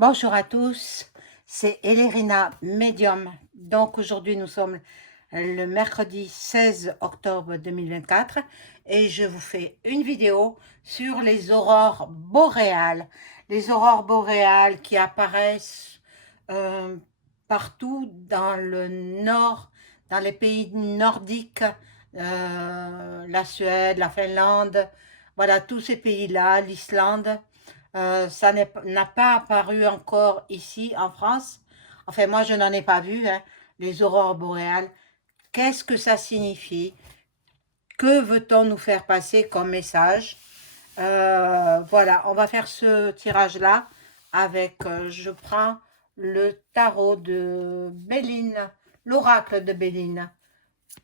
Bonjour à tous, c'est Elérina Medium. Donc aujourd'hui nous sommes le mercredi 16 octobre 2024 et je vous fais une vidéo sur les aurores boréales. Les aurores boréales qui apparaissent euh, partout dans le nord, dans les pays nordiques, la Suède, la Finlande, voilà tous ces pays-là, l'Islande. Ça n'a pas apparu encore ici en France. Enfin, moi, je n'en ai pas vu, hein, les aurores boréales. Qu'est-ce que ça signifie? Que veut-on nous faire passer comme message? Voilà, on va faire ce tirage-là avec, je prends le tarot de Béline, l'oracle de Béline.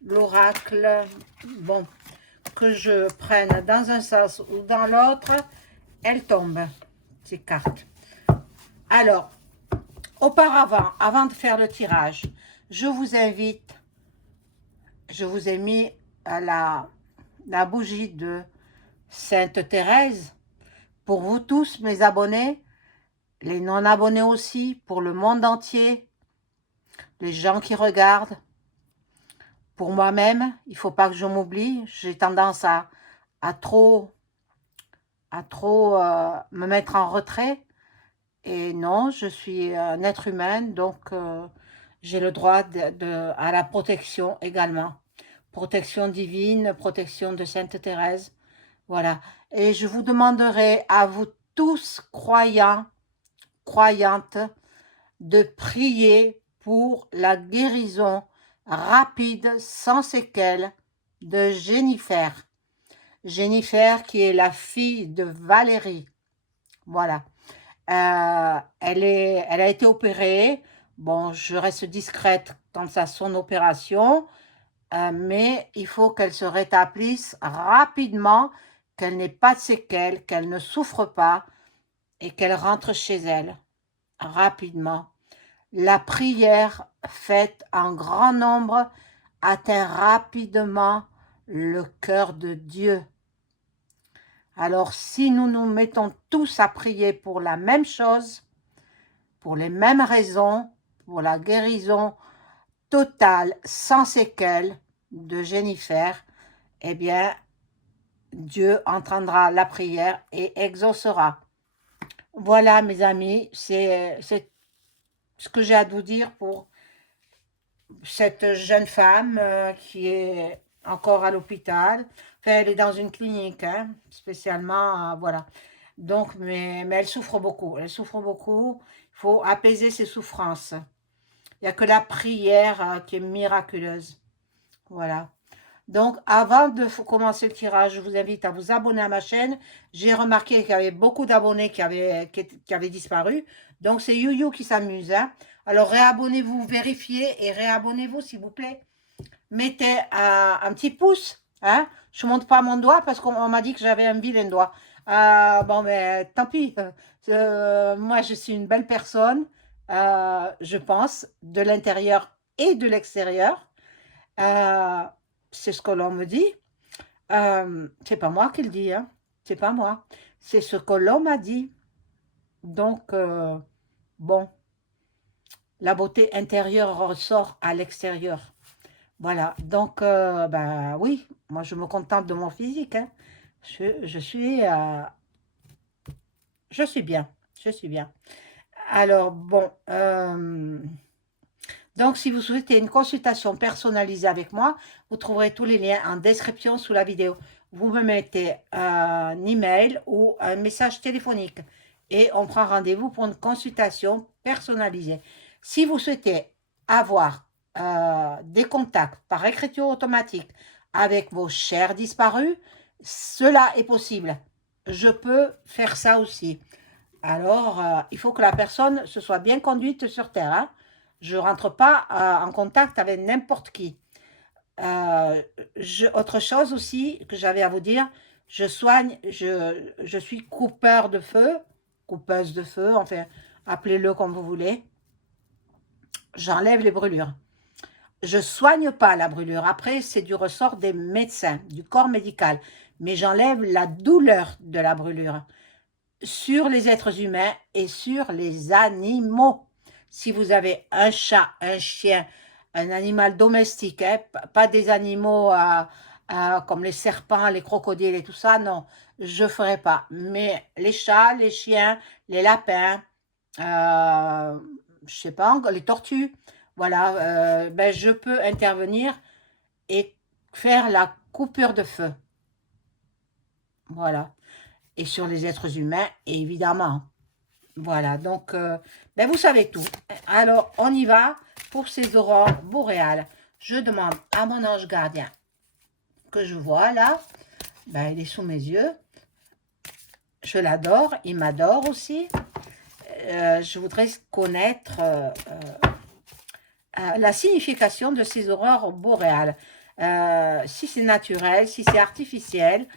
L'oracle, bon, que je prenne dans un sens ou dans l'autre, elle tombe, ces cartes. Alors, auparavant, avant de faire le tirage, je vous invite, je vous ai mis à la bougie de Sainte Thérèse, pour vous tous, mes abonnés, les non-abonnés aussi, pour le monde entier, les gens qui regardent, pour moi-même, il ne faut pas que je m'oublie, j'ai tendance à trop me mettre en retrait. Et non, je suis un être humain, donc j'ai le droit à la protection également. Protection divine, protection de Sainte Thérèse. Voilà. Et je vous demanderai à vous tous, croyants, croyantes, de prier pour la guérison rapide, sans séquelles, de Jennifer. Jennifer qui est la fille de Valérie. Voilà. Elle a été opérée. Bon, je reste discrète quant à son opération, mais il faut qu'elle se rétablisse rapidement, qu'elle n'ait pas de séquelles, qu'elle ne souffre pas et qu'elle rentre chez elle rapidement. La prière faite en grand nombre atteint rapidement le cœur de Dieu. Alors, si nous nous mettons tous à prier pour la même chose, pour les mêmes raisons, pour la guérison totale, sans séquelles de Jennifer, eh bien, Dieu entendra la prière et exaucera. Voilà, mes amis, c'est ce que j'ai à vous dire pour cette jeune femme qui est encore à l'hôpital. Enfin, elle est dans une clinique, hein, spécialement, voilà. Donc, mais elle souffre beaucoup. Elle souffre beaucoup. Il faut apaiser ses souffrances. Il n'y a que la prière qui est miraculeuse. Voilà. Donc, avant de commencer le tirage, je vous invite à vous abonner à ma chaîne. J'ai remarqué qu'il y avait beaucoup d'abonnés qui avaient disparu. Donc, c'est YouYou qui s'amuse, hein. Alors, réabonnez-vous, vérifiez et réabonnez-vous, s'il vous plaît. Mettez un petit pouce, hein. Je ne montre pas mon doigt parce qu'on m'a dit que j'avais un vilain doigt. Bon, mais tant pis. Moi, je suis une belle personne, je pense, de l'intérieur et de l'extérieur. C'est ce que l'on me dit. C'est pas moi qui le dis, hein. C'est pas moi. C'est ce que l'on m'a dit. Donc, bon, la beauté intérieure ressort à l'extérieur. Voilà. Donc, ben oui, moi je me contente de mon physique, hein. Je suis bien. Je suis bien. Alors, bon, donc, si vous souhaitez une consultation personnalisée avec moi, vous trouverez tous les liens en description sous la vidéo. Vous me mettez un email ou un message téléphonique et on prend rendez-vous pour une consultation personnalisée. Si vous souhaitez avoir des contacts par écriture automatique avec vos chers disparus, cela est possible. Je peux faire ça aussi. Alors, il faut que la personne se soit bien conduite sur Terre, hein. Je ne rentre pas en contact avec n'importe qui. Autre chose aussi que j'avais à vous dire, je suis coupeur de feu, coupeuse de feu, enfin, appelez-le comme vous voulez. J'enlève les brûlures. Je ne soigne pas la brûlure. Après, c'est du ressort des médecins, du corps médical. Mais j'enlève la douleur de la brûlure. sur les êtres humains et sur les animaux. Si vous avez un chat, un chien, un animal domestique, hein, pas des animaux comme les serpents, les crocodiles et tout ça, non, je ne ferai pas. Mais les chats, les chiens, les lapins, je sais pas, les tortues, voilà, ben, je peux intervenir et faire la coupure de feu. Voilà. Et sur les êtres humains, évidemment. Voilà, donc, ben vous savez tout. Alors, on y va pour ces aurores boréales. Je demande à mon ange gardien que je vois là. Ben, il est sous mes yeux. Je l'adore, il m'adore aussi. Je voudrais connaître la signification de ces aurores boréales. Si c'est naturel, si c'est artificiel,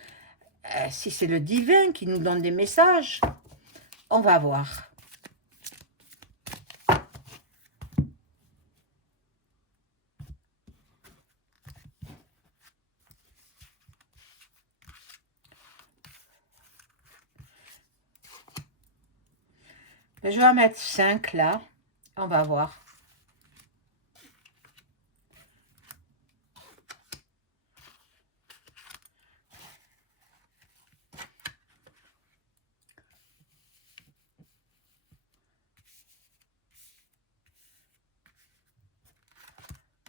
si c'est le divin qui nous donne des messages, on va voir. Je vais en mettre 5 là. On va voir.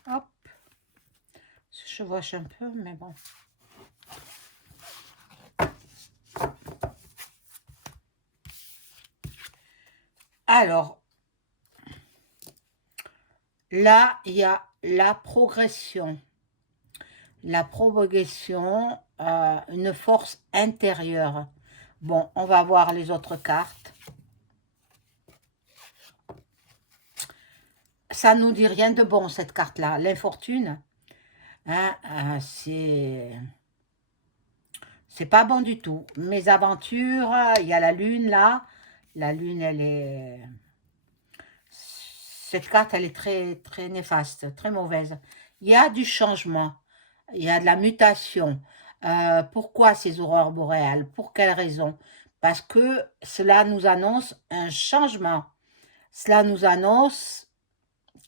Hop. Je chevauche un peu, mais bon. Alors, là, il y a la progression. La progression, une force intérieure. Bon, on va voir les autres cartes. Ça nous dit rien de bon, cette carte-là. L'infortune, hein, c'est pas bon du tout. Mes aventures, il y a la lune là. La lune, elle est... Cette carte, elle est très, très néfaste, très mauvaise. Il y a du changement, il y a de la mutation. Pourquoi ces aurores boréales? Pour quelle raison? Parce que cela nous annonce un changement. Cela nous annonce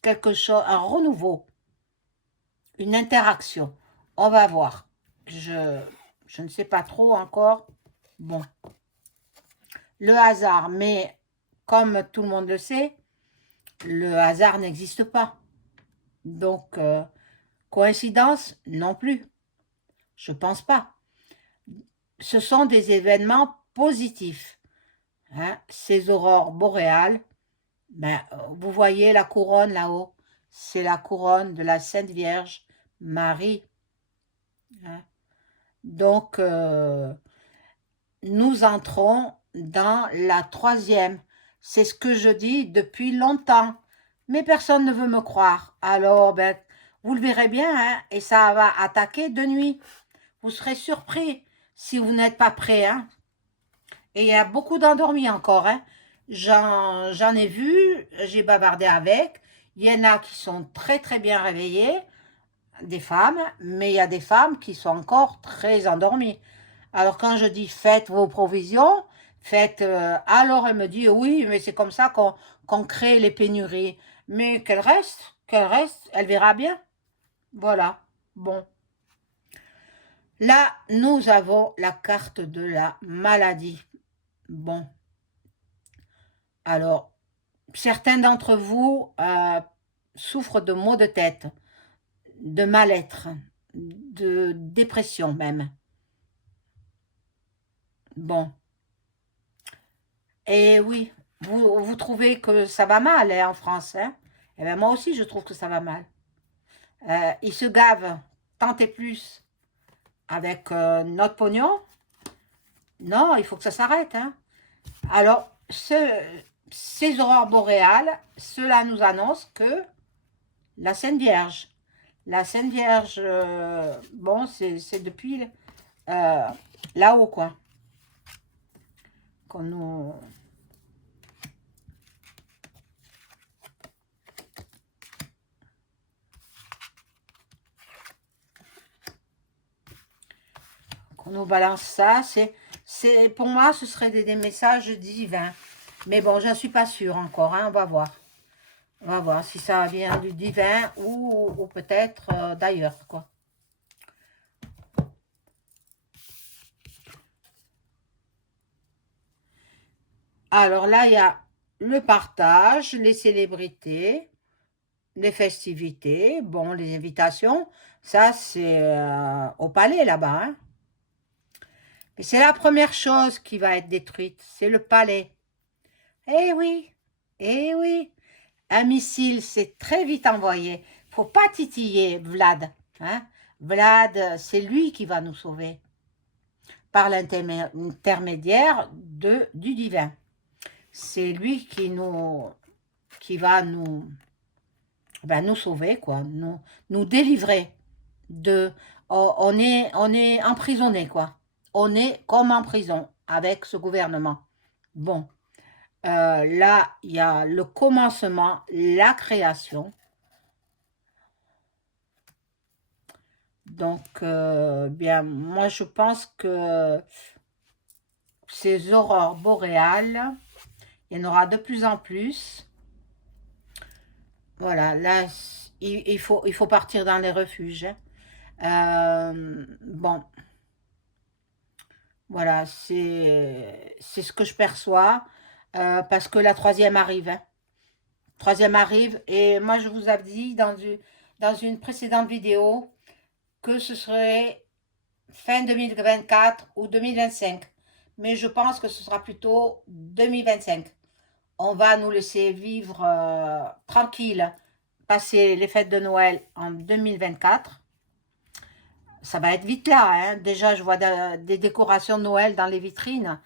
quelque chose, un renouveau, une interaction. On va voir. Je ne sais pas trop encore. Bon, le hasard, mais comme tout le monde le sait, le hasard n'existe pas. Donc, coïncidence, non plus. Je pense pas. Ce sont des événements positifs. Hein. Ces aurores boréales, ben, vous voyez la couronne là-haut, c'est la couronne de la Sainte Vierge Marie. Hein. Donc, nous entrons dans la troisième. C'est ce que je dis depuis longtemps. Mais personne ne veut me croire. Alors, ben, vous le verrez bien, hein, et ça va attaquer de nuit. Vous serez surpris si vous n'êtes pas prêt. Hein. Et il y a beaucoup d'endormis encore. Hein. J'en ai vu, j'ai bavardé avec. Il y en a qui sont très très bien réveillées, des femmes, mais il y a des femmes qui sont encore très endormies. Alors quand je dis faites vos provisions, faites... alors elle me dit oui, mais c'est comme ça qu'on crée les pénuries. Mais qu'elle reste, elle verra bien. Voilà, bon. Là, nous avons la carte de la maladie. Bon. Alors, certains d'entre vous souffrent de maux de tête, de mal-être, de dépression même. Bon. Et oui, vous trouvez que ça va mal hein, en France. Hein? Eh bien, moi aussi, je trouve que ça va mal. Ils se gavent tant et plus avec notre pognon. Non, il faut que ça s'arrête. Hein? Alors, ces aurores boréales, cela nous annonce que la Sainte Vierge, bon, c'est depuis là-haut, quoi, qu'on nous... qu'on nous balance ça, Pour moi, ce serait des messages divins. Mais bon, je ne suis pas sûre encore, hein, on va voir. On va voir si ça vient du divin ou peut-être d'ailleurs, quoi. Alors là, il y a le partage, les célébrités, les festivités, bon, les invitations. Ça, c'est au palais, là-bas, hein. Mais c'est la première chose qui va être détruite, c'est le palais. Eh oui, eh oui. Un missile, c'est très vite envoyé. Faut pas titiller Vlad, hein. Vlad, c'est lui qui va nous sauver par l'intermédiaire du divin. C'est lui qui va nous sauver, quoi, nous délivrer de. On est emprisonné, quoi. On est comme en prison avec ce gouvernement. Bon, là, il y a le commencement, la création. Donc, bien, moi, je pense que ces aurores boréales, il y en aura de plus en plus. Voilà, là, il faut partir dans les refuges, hein. Bon, voilà, c'est ce que je perçois, parce que la troisième arrive, hein. Troisième arrive, et moi, je vous avais dit dans une précédente vidéo que ce serait fin 2024 ou 2025. Mais je pense que ce sera plutôt 2025. On va nous laisser vivre tranquille, passer les fêtes de Noël en 2024. Ça va être vite là, hein. Déjà, je vois des décorations de Noël dans les vitrines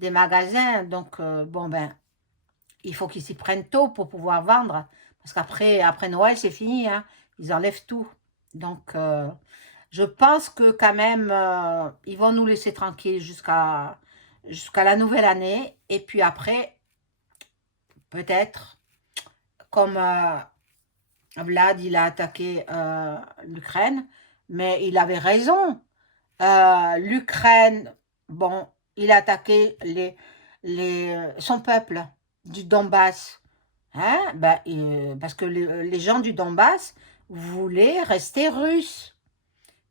des magasins. Donc, bon, ben, il faut qu'ils s'y prennent tôt pour pouvoir vendre. Parce après Noël, c'est fini, hein. Ils enlèvent tout. Donc, je pense que quand même, ils vont nous laisser tranquilles jusqu'à la nouvelle année. Et puis après, peut-être, comme Vlad, il a attaqué l'Ukraine, mais il avait raison. L'Ukraine, bon, il a attaqué son peuple du Donbass. Hein? Ben, parce que les gens du Donbass voulaient rester russes.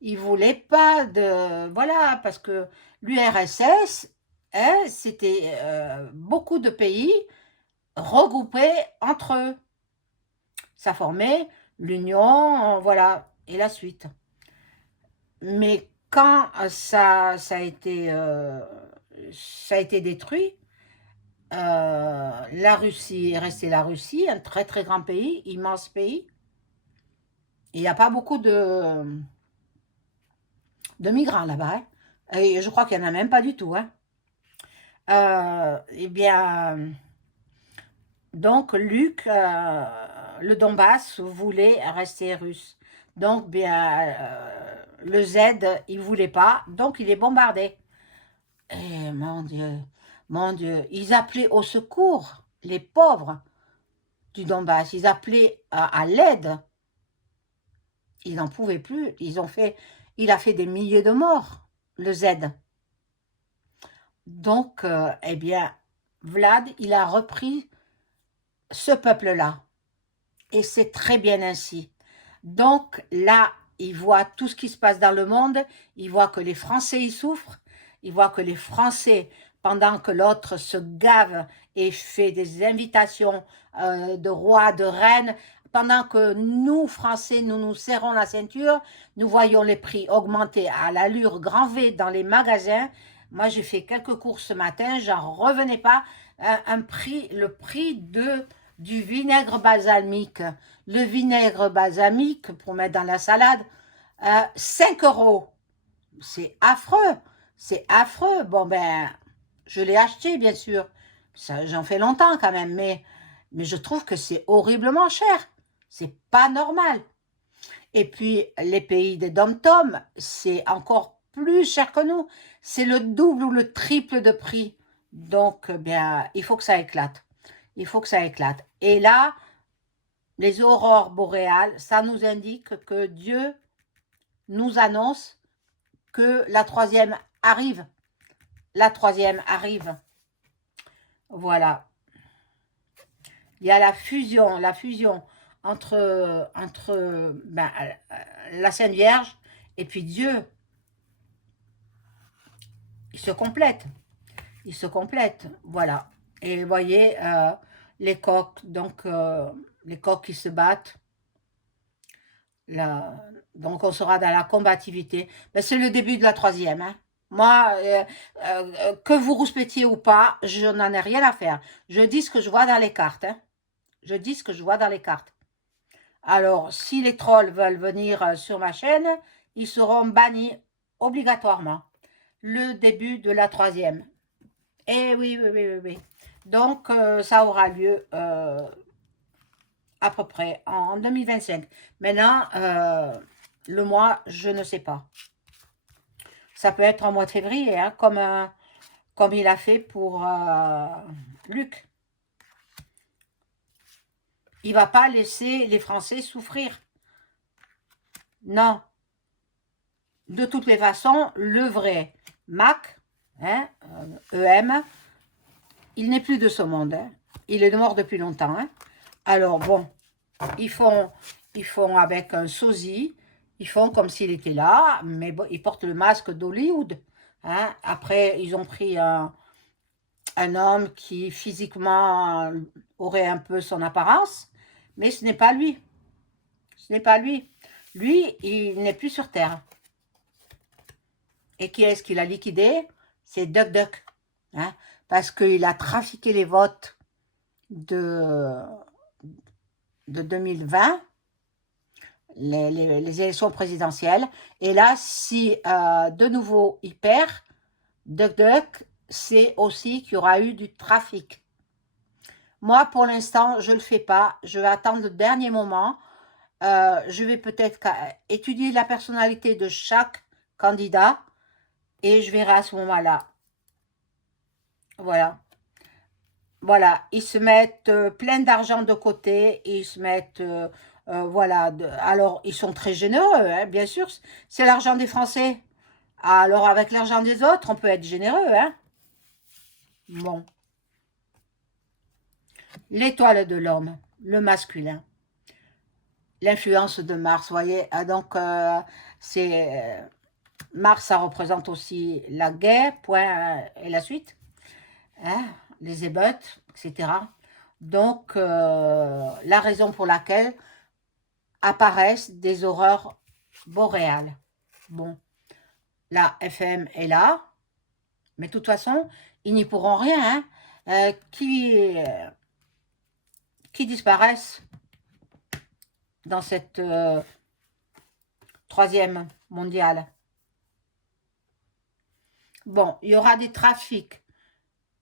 Ils ne voulaient pas de. Voilà, parce que l'URSS, hein, c'était beaucoup de pays regroupés entre eux. Ça formait l'Union, voilà, et la suite. Mais quand ça a été détruit, la Russie est restée la Russie, un très très grand pays, immense pays. Il n'y a pas beaucoup de migrants là-bas, hein. Et je crois qu'il n'y en a même pas du tout, hein. Eh bien, donc Luc, le Donbass voulait rester russe. Donc, bien, le Z, il ne voulait pas, donc il est bombardé. Et mon Dieu, ils appelaient au secours les pauvres du Donbass, ils appelaient à l'aide. Ils n'en pouvaient plus, il a fait des milliers de morts, le Z. Donc, eh bien, Vlad, il a repris ce peuple-là. Et c'est très bien ainsi. Donc là, il voit tout ce qui se passe dans le monde, il voit que les Français y souffrent, il voit que les Français, pendant que l'autre se gave et fait des invitations de rois, de reines, pendant que nous, Français, nous nous serrons la ceinture, nous voyons les prix augmenter à l'allure grand V dans les magasins. Moi, j'ai fait quelques courses ce matin, j'en revenais pas. Le prix du vinaigre balsamique. Le vinaigre balsamique, pour mettre dans la salade, 5 euros. C'est affreux. C'est affreux. Bon, ben, je l'ai acheté, bien sûr. J'en fais longtemps quand même, mais je trouve que c'est horriblement cher. C'est pas normal. Et puis, les pays des dom-tom, c'est encore plus cher que nous. C'est le double ou le triple de prix. Donc, bien, il faut que ça éclate. Il faut que ça éclate. Et là, les aurores boréales, ça nous indique que Dieu nous annonce que la troisième arrive. la troisième arrive. Voilà. Il y a la fusion entre ben, la Sainte Vierge et puis Dieu. Ils se complètent. Ils se complètent. Voilà. Et vous voyez, les coqs, donc les coqs qui se battent. Là, donc on sera dans la combativité. Ben, c'est le début de la troisième. Hein. Moi, que vous rouspétiez ou pas, je n'en ai rien à faire. Je dis ce que je vois dans les cartes. Hein. Je dis ce que je vois dans les cartes. Alors, si les trolls veulent venir sur ma chaîne, ils seront bannis obligatoirement. Le début de la troisième. Eh oui, oui, oui, oui, oui. Donc, ça aura lieu à peu près en 2025. Maintenant, le mois, je ne sais pas. Ça peut être en mois de février, hein, comme il a fait pour Luc. Il ne va pas laisser les Français souffrir. Non. De toutes les façons, le vrai Mac, hein, EM, il n'est plus de ce monde. Hein. Il est mort depuis longtemps. Hein. Alors bon, ils font avec un sosie, ils font comme s'il était là, mais bon, ils portent le masque d'Hollywood. Hein. Après, ils ont pris un homme qui physiquement aurait un peu son apparence, mais ce n'est pas lui. Ce n'est pas lui. Lui, il n'est plus sur Terre. Et qui est-ce qu'il a liquidé? C'est Duck Duck. Hein, parce qu'il a trafiqué les votes de 2020, les élections présidentielles. Et là, si de nouveau il perd, Duck Duck, c'est aussi qu'il y aura eu du trafic. Moi, pour l'instant, je ne le fais pas. Je vais attendre le dernier moment. Je vais peut-être étudier la personnalité de chaque candidat et je verrai à ce moment-là. Voilà. Voilà, ils se mettent plein d'argent de côté, ils se mettent, voilà, alors ils sont très généreux, hein, bien sûr, c'est l'argent des Français. Alors avec l'argent des autres, on peut être généreux, hein. Bon, l'étoile de l'homme, le masculin, l'influence de Mars, vous voyez, ah, donc c'est Mars, ça représente aussi la guerre, point, et la suite, hein, les émeutes, etc. Donc, la raison pour laquelle apparaissent des aurores boréales. Bon, la FM est là, mais de toute façon, ils n'y pourront rien, hein, qui disparaissent dans cette troisième mondiale. Bon, il y aura des trafics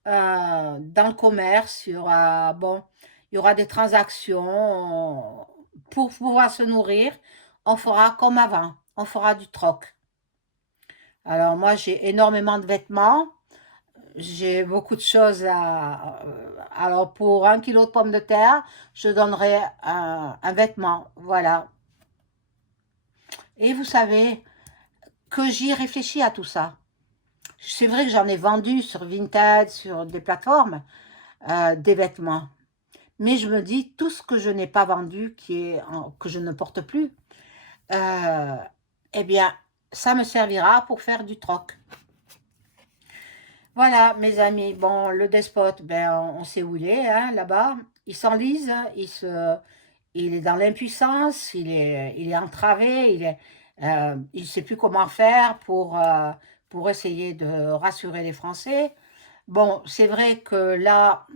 dans le commerce, il y aura, bon, il y aura des transactions. Pour pouvoir se nourrir, on fera comme avant, on fera du troc. Alors moi, j'ai énormément de vêtements, j'ai beaucoup de choses à... alors pour 1 kilo de pommes de terre, je donnerai un vêtement, voilà. Et vous savez que j'y réfléchis à tout ça. C'est vrai que j'en ai vendu sur Vinted, sur des plateformes, des vêtements. Mais je me dis, tout ce que je n'ai pas vendu, que je ne porte plus, eh bien, ça me servira pour faire du troc. Voilà, mes amis. Bon, le despote, ben, on sait où il est, hein, là-bas. Il s'enlise, il est dans l'impuissance, il est entravé, il ne sait plus comment faire pour essayer de rassurer les Français. Bon, c'est vrai que là,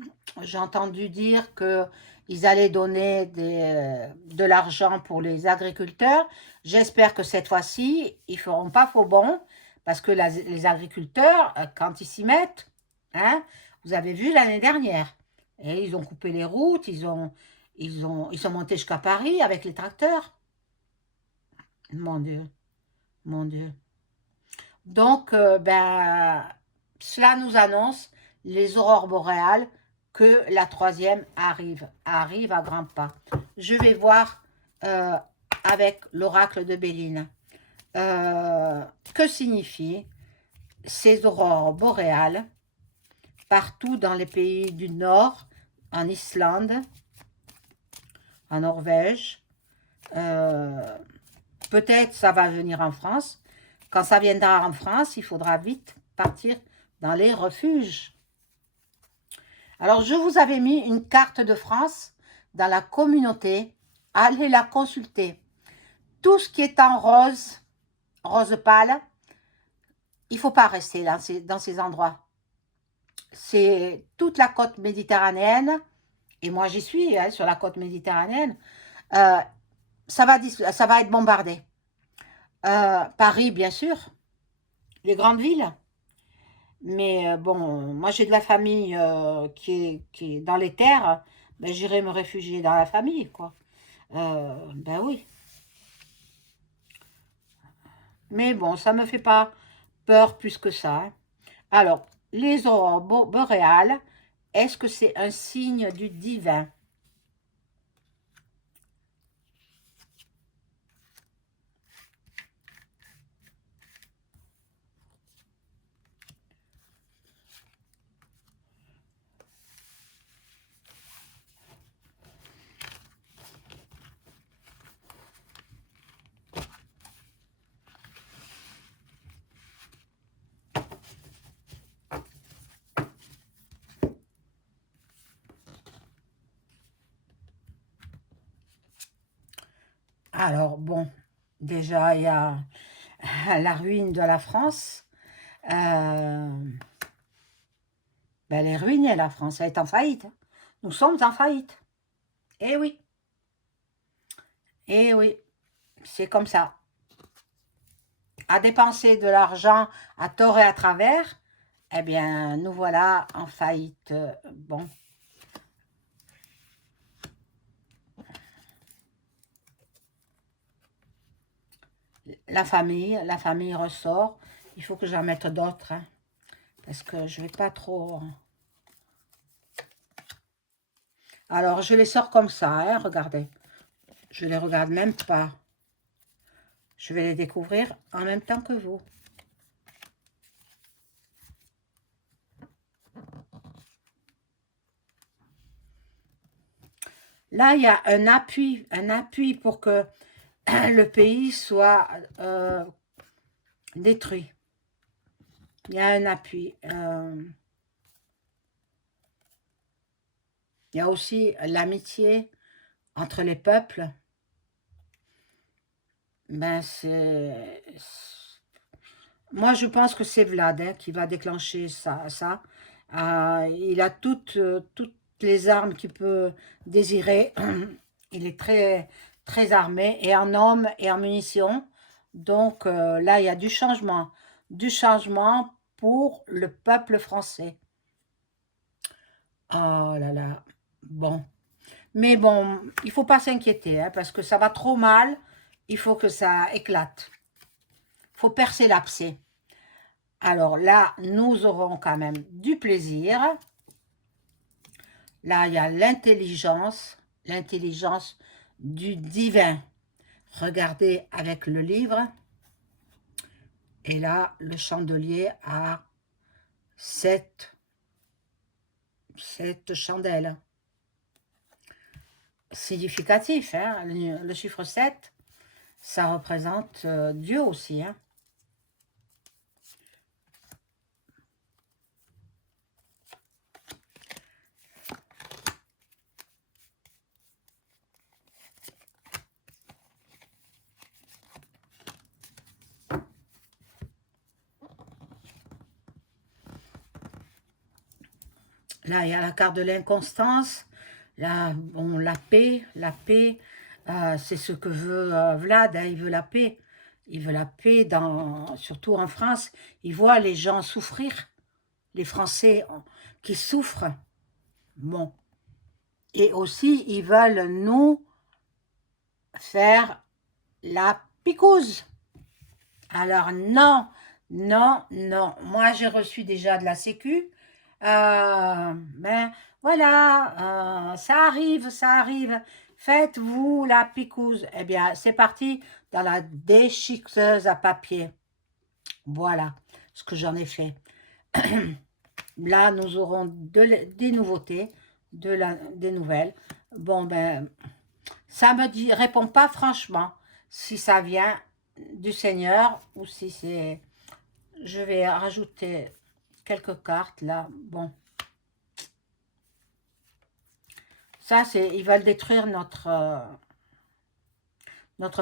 j'ai entendu dire qu'ils allaient donner de l'argent pour les agriculteurs. J'espère que cette fois-ci, ils ne feront pas faux bond, parce que les agriculteurs, quand ils s'y mettent, hein, vous avez vu l'année dernière, et ils ont coupé les routes, ils sont montés jusqu'à Paris avec les tracteurs. Mon Dieu, mon Dieu. Donc, ben, cela nous annonce les aurores boréales que la troisième arrive à grands pas. Je vais voir avec l'oracle de Béline. Que signifie ces aurores boréales partout dans les pays du Nord, en Islande, en Norvège. Peut-être ça va venir en France. Quand ça viendra en France, il faudra vite partir dans les refuges. Alors, je vous avais mis une carte de France dans la communauté. Allez la consulter. Tout ce qui est en rose, rose pâle, il ne faut pas rester dans ces endroits. C'est toute la côte méditerranéenne, et moi j'y suis, hein, sur la côte méditerranéenne, euh, ça va être bombardé. Paris, bien sûr, les grandes villes. Mais bon, moi j'ai de la famille qui est dans les terres, ben, j'irai me réfugier dans la famille, quoi. Ben oui. Mais bon, ça ne me fait pas peur plus que ça, hein. Alors, les aurores boréales, est-ce que c'est un signe du divin? Alors, bon, déjà, il y a la ruine de la France. Euh, ben, elle est ruinée, la France, elle est en faillite, hein. Nous sommes en faillite. Eh oui, eh oui, c'est comme ça. À dépenser de l'argent à tort et à travers, eh bien, nous voilà en faillite. Bon, la famille ressort. Il faut que j'en mette d'autres, hein, parce que je vais pas trop... Alors, je les sors comme ça, hein, regardez. Je les regarde même pas. Je vais les découvrir en même temps que vous. Là, il y a un appui pour que le pays soit détruit. Il y a un appui. Il y a aussi l'amitié entre les peuples. Ben, moi, je pense que c'est Vlad, hein, qui va déclencher ça. Il a toutes les armes qu'il peut désirer. Il est très, très armé, et en hommes et en munitions. Donc là, il y a du changement. Du changement pour le peuple français. Oh là là. Bon. Mais bon, il ne faut pas s'inquiéter, hein, parce que ça va trop mal. Il faut que ça éclate. Il faut percer l'abcès. Alors là, nous aurons quand même du plaisir. Là, il y a l'intelligence du divin. Regardez avec le livre. Et là, le chandelier a 7 chandelles. Significatif, hein? Le chiffre 7, ça représente Dieu aussi, hein? Là, il y a la carte de l'inconstance. Là, bon, la paix, c'est ce que veut Vlad, hein, il veut la paix. Il veut la paix, surtout en France. Il voit les gens souffrir, les Français qui souffrent. Bon. Et aussi, ils veulent nous faire la picouse. Alors non, non, non. Moi, j'ai reçu déjà de la Sécu. Ben voilà, ça arrive, ça arrive. Faites-vous la picouse. Eh bien, c'est parti dans la déchiqueteuse à papier. Voilà. ce que j'en ai fait. Là, nous aurons des nouveautés, des nouvelles. Bon, ben, ça me dit, répond pas franchement si ça vient du Seigneur ou si c'est... Je vais rajouter quelques cartes là. Bon, ça c'est... Ils veulent détruire notre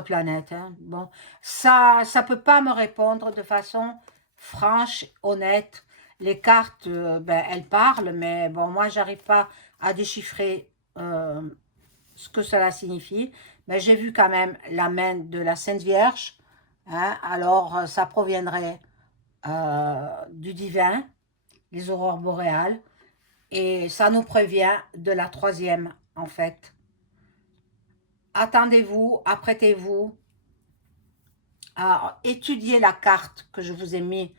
planète. Hein. Bon, ça peut pas me répondre de façon franche, honnête. Les cartes, ben, elles parlent, mais bon, moi, j'arrive pas à déchiffrer ce que cela signifie. Mais j'ai vu quand même la main de la Sainte Vierge. Hein, alors, ça proviendrait du divin, les aurores boréales, et ça nous prévient de la troisième, en fait. Attendez-vous, apprêtez-vous à étudier la carte que je vous ai mis.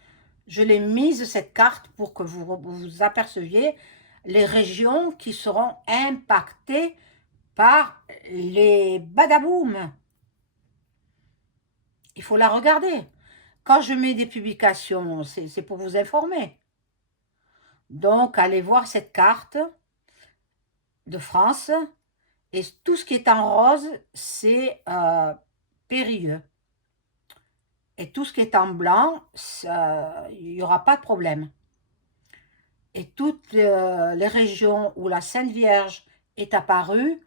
Je l'ai mise, cette carte, pour que vous aperceviez les régions qui seront impactées par les badaboum. Il faut la regarder. Quand je mets des publications, c'est pour vous informer. Donc, allez voir cette carte de France. Et tout ce qui est en rose, c'est périlleux. Et tout ce qui est en blanc, il n'y aura pas de problème. Et toutes les régions où la Sainte Vierge est apparue,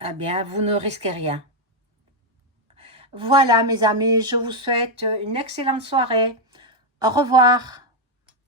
eh bien, vous ne risquez rien. Voilà, mes amis, je vous souhaite une excellente soirée. Au revoir.